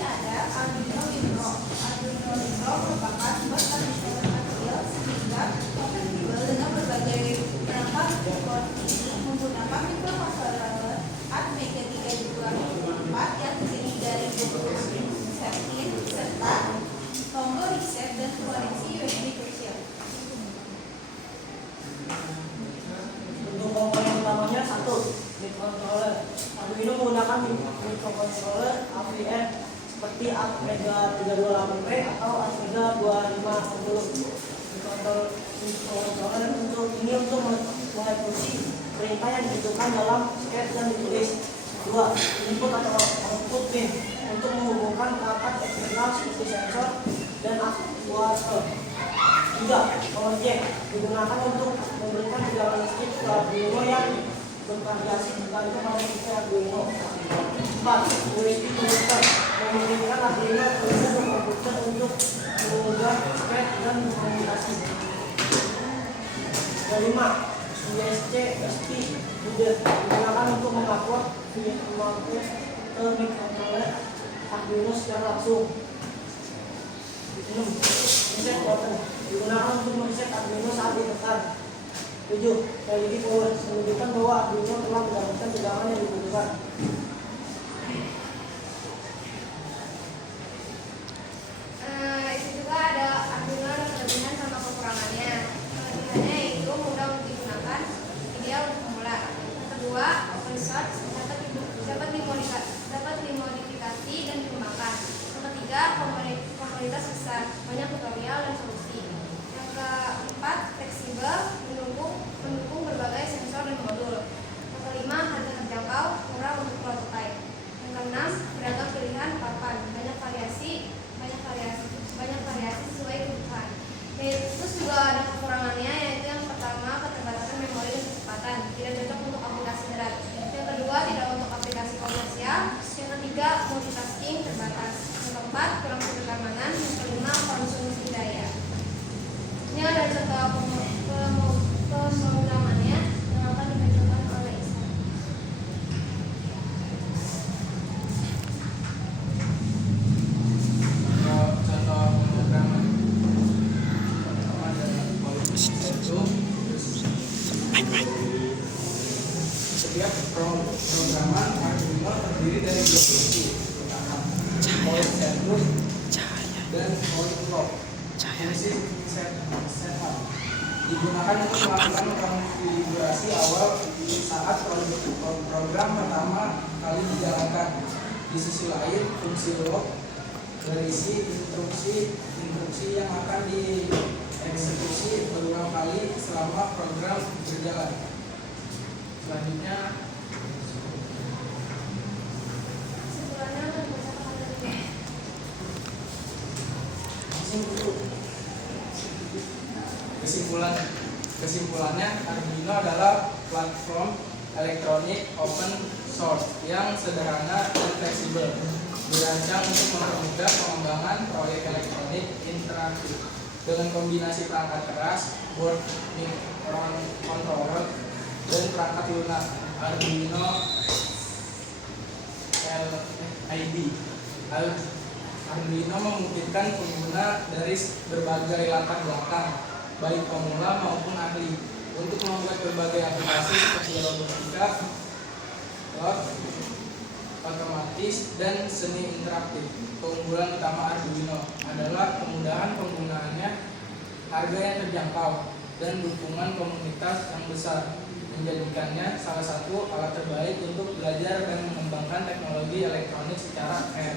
ada Arduino Uno. Arduino Uno merupakan buat artificial kecil sehingga kompatibel dengan berbagai perangkat menggunakan mikrokontroler ATmega324 yang terdiri dari 20 pin serta tombol reset dan koneksi USB kecil. Untuk komponen utamanya satu, microcontroller. Arduino menggunakan microcontroller AVM seperti ATmega328P atau ATmega2560. Microcontroller untuk mengeksekusi perintah yang dibutuhkan dalam script dan ditulis. 2. Input atau output pin untuk menghubungkan perangkat eksternal seperti sensor dan aktuator. 3. Power jack digunakan untuk memberikan tegangan listrik ke Arduino yang bervariasi tergantung pada tipe Arduino. 4. USB connector memungkinkan Arduino bekerja ke komputer untuk mengunggah script dan berkomunikasi. 5. USB digunakan untuk mengupload firmware ke microcontroller Arduino secara langsung. 6. Reset button digunakan untuk mereset Arduino saat ditekan. 7. LED power menunjukkan bahwa Arduino telah mendapatkan tegangan yang dibutuhkan. Itu juga ada Arduino ada kelebihan sama kekurangannya. Kelebihannya itu mudah untuk digunakan, ideal untuk pemula. Yang kedua, open source, dapat dimodifikasi dan dikembangkan. Yang ketiga, komunitas besar, banyak tutorial dan solusi. Yang keempat, fleksibel, mendukung berbagai sensor dan modul. Yang kelima, harga terjangkau, murah untuk prototype. Yang keenam, beragam pilihan papan, banyak variasi sesuai kebutuhan. Terus juga ada kekurangannya, yaitu yang pertama, keterbatasan memori dan kecepatan, tidak cocok untuk aplikasi berat. Yang kedua, tidak untuk aplikasi komersial. Yang ketiga, multitasking terbatas. Yang keempat, kurang keamanan. Yang kelima, konsumsi daya. Ini ada contoh pemrogramannya yang akan dibacakan oleh Isa. Contoh pemrograman pertama adalah setiap pemrograman Arduino terdiri dari dua fungsi utama, point setup dan point clock. Fungsi setup digunakan untuk melakukan konfigurasi awal saat program pertama kali dijalankan. Di sisi lain, fungsi lock berisi instruksi yang akan dieksekusi berulang kali selama program berjalan. Selanjutnya, kesimpulannya Arduino adalah platform elektronik open source yang sederhana dan fleksibel, dirancang untuk mempermudah pengembangan proyek elektronik interaktif. Dengan kombinasi perangkat keras, board, microcontroller, dan perangkat lunak, Arduino Arduino memungkinkan pengguna dari berbagai latar belakang, baik pemula maupun ahli, untuk membuat berbagai aplikasi seperti robotika, otomatis, dan seni interaktif. Keunggulan utama Arduino adalah kemudahan penggunaannya, harga yang terjangkau, dan dukungan komunitas yang besar, menjadikannya salah satu alat terbaik untuk belajar dan mengembangkan teknologi elektronik secara fair.